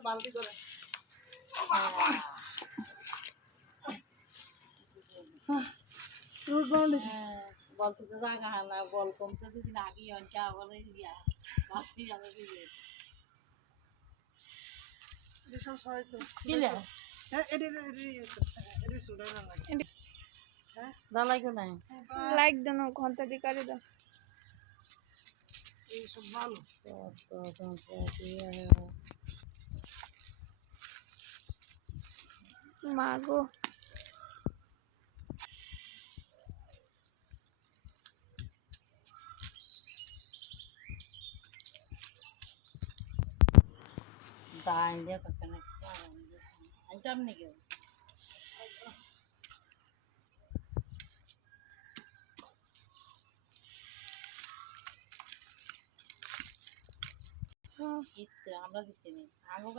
বালতি করে root bound বলতে তো জায়গা হয় না, বল কমছে দুদিন আগে অনেকে আবার বালতি আলো দিবে সব সবাই তো দিলে হ্যাঁ এটি সুডাই না লাগে হ্যাঁ দালাই কো নাই লাইক দেন ঘন্টা দিয়ে কাটে দাও এই সব ভালো মাগো দাই দিয়ে কখনো আইতাম নাকি আমরা দিচ্ছি না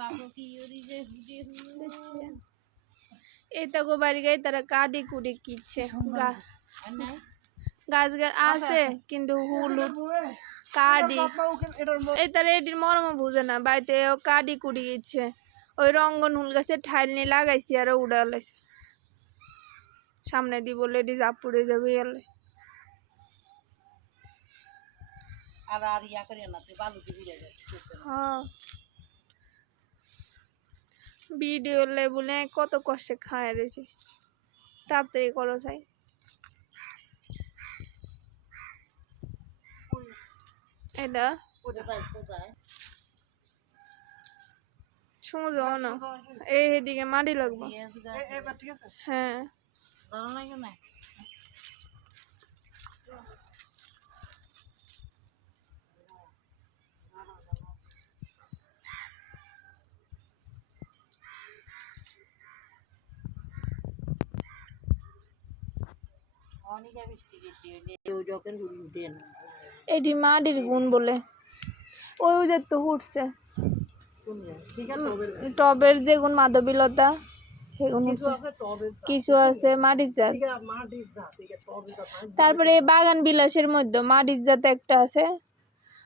আগে কি ওরি যে হুজে এটা গো বাড়ি গাই তারা কাডি কুডি কিচ্ছে নাই গাছ গাছ আছে কিন্তু হলুদ কাডি এই তারা এটির মরম বুঝে না বাড়িতে কাডি কুডি ইচ্ছে ওই রঙ্গন হুল গাছে ঠাইল নিয়ে লাগাইছি আর উড়ে লাইছে সামনে দি বলে এটি জাপুড়ে যাবে এলে আর ইয়া করিও না তুই বালু দিবি হ্যাঁ ভিডিও লে বলে কত কষ্টে খায় রয়েছে তাড়াতাড়ি করো চাই এটা সমুদ্র না এইদিকে মাটি লাগবে ঠিক আছে হ্যাঁ ধরো লাগে না এটি মাটির গুণ বলে ওই যে তো উঠছে টবের যে গুণ মাধবীলতা সেগুন কিছু আছে মাটির জাত তারপরে বাগান বিলাসের মধ্যে মাটির জাত একটা আছে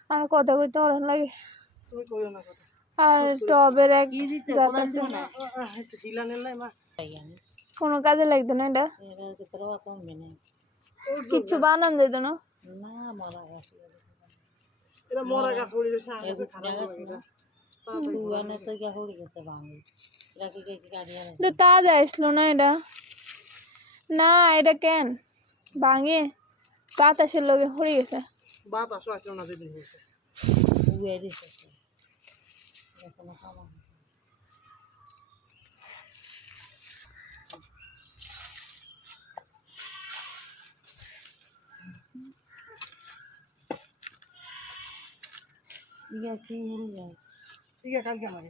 আর কথা কইতে অরণ লাগে আর টবের এক জাত আছে কোনো কাজে লাগতো না এটা কিছু বানান যেত না এটা মরা গাছ পড়ে গেছে আগে খারাপ হয়ে গেছে তো তাজা আসলো না এটা না এটা কেন ভাঙে বাতাসের লগে হয়ে গেছে বাতাস আসলো না যেদিন হয়েছে ঠিক আছে ঠিক আছে কালকে আমাকে